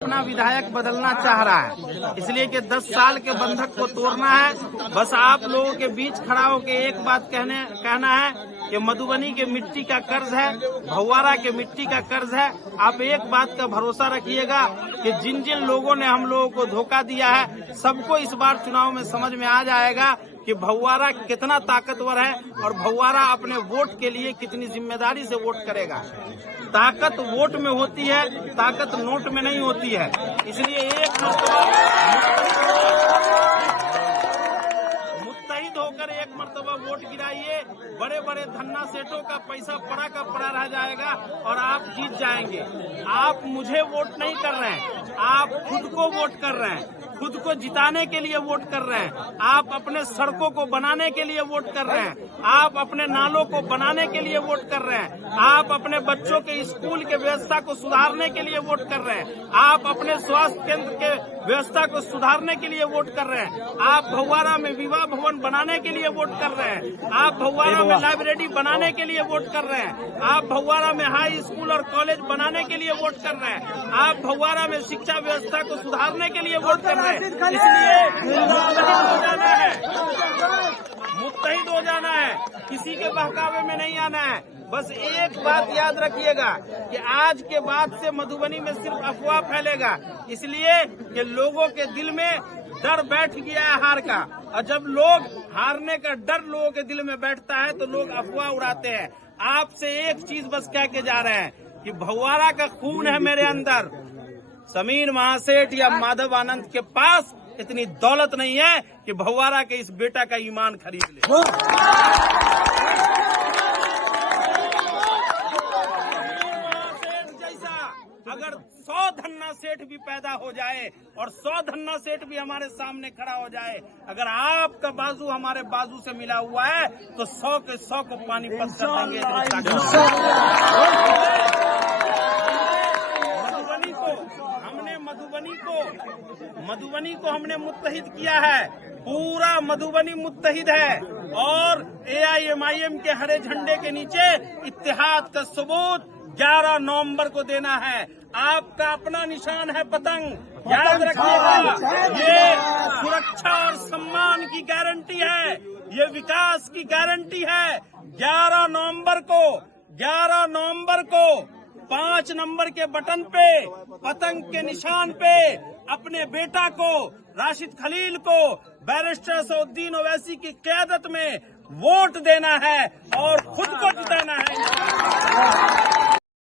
अपना विधायक बदलना चाह रहा है, इसलिए कि 10 साल के बंधक को तोड़ना है। बस आप लोगों के बीच खड़ा होकर एक बात कहना है कि मधुबनी के मिट्टी का कर्ज है, भौवारा के मिट्टी का कर्ज है। आप एक बात का भरोसा रखिएगा कि जिन जिन लोगों ने हम लोगों को धोखा दिया है, सबको इस बार चुनाव में समझ में आ जाएगा कि भौवारा कितना ताकतवर है और भौवारा अपने वोट के लिए कितनी जिम्मेदारी से वोट करेगा। ताकत वोट में होती है, ताकत नोट में नहीं होती है। इसलिए एक मुत्तहिद होकर एक मर्तबा वोट गिराइए। बड़े बड़े धन्ना सेठों का पैसा पड़ा का पड़ा रह जाएगा और आप जीत जाएंगे। आप मुझे वोट नहीं कर रहे हैं, आप खुद को वोट कर रहे हैं, खुद को जिताने के लिए वोट कर रहे हैं। आप अपने सड़कों को बनाने के लिए वोट कर रहे हैं, आप अपने नालों को बनाने के लिए वोट कर रहे हैं, आप अपने बच्चों के स्कूल के व्यवस्था को सुधारने के लिए वोट कर रहे हैं, आप अपने स्वास्थ्य केंद्र के व्यवस्था को सुधारने के लिए वोट कर रहे हैं, आप भौवारा में विवाह भवन बनाने के लिए वोट कर रहे हैं, आप भौवारा में लाइब्रेरी बनाने के लिए वोट कर रहे हैं, आप भौवारा में हाई स्कूल और कॉलेज बनाने के लिए वोट कर रहे हैं, आप भौवारा में शिक्षा व्यवस्था को सुधारने के लिए वोट कर रहे हैं। इसलिए मुत्तहिद हो जाना है, किसी के बहकावे में नहीं आना है। बस एक बात याद रखिएगा कि आज के बाद से मधुबनी में सिर्फ अफवाह फैलेगा, इसलिए कि लोगों के दिल में डर बैठ गया है हार का। और जब लोग हारने का डर लोगों के दिल में बैठता है तो लोग अफवाह उड़ाते हैं। आपसे एक चीज बस कह के जा रहे हैं कि भौवारा का खून है मेरे अंदर। समीर महासेठ या माधव आनंद के पास इतनी दौलत नहीं है कि भौवारा के इस बेटा का ईमान खरीद ले। जैसा अगर 100 धन्ना सेठ भी पैदा हो जाए और 100 धन्ना सेठ भी हमारे सामने खड़ा हो जाए, अगर आपका बाजू हमारे बाजू से मिला हुआ है तो 100 के 100 को पानीपत कर देंगे। मधुबनी को हमने मुत्तहिद किया है, पूरा मधुबनी मुत्तहिद है और AIMIM के हरे झंडे के नीचे इत्तेहाद का सबूत 11 नवंबर को देना है। आपका अपना निशान है पतंग, याद रखिएगा। ये सुरक्षा और सम्मान की गारंटी है, ये विकास की गारंटी है। 11 नवंबर को 5 नंबर के बटन पे, पतंग के निशान पे अपने बेटा को, राशिद खलील को, बैरिस्टर असदुद्दीन ओवैसी की क़यादत में वोट देना है और खुद को जिताना है।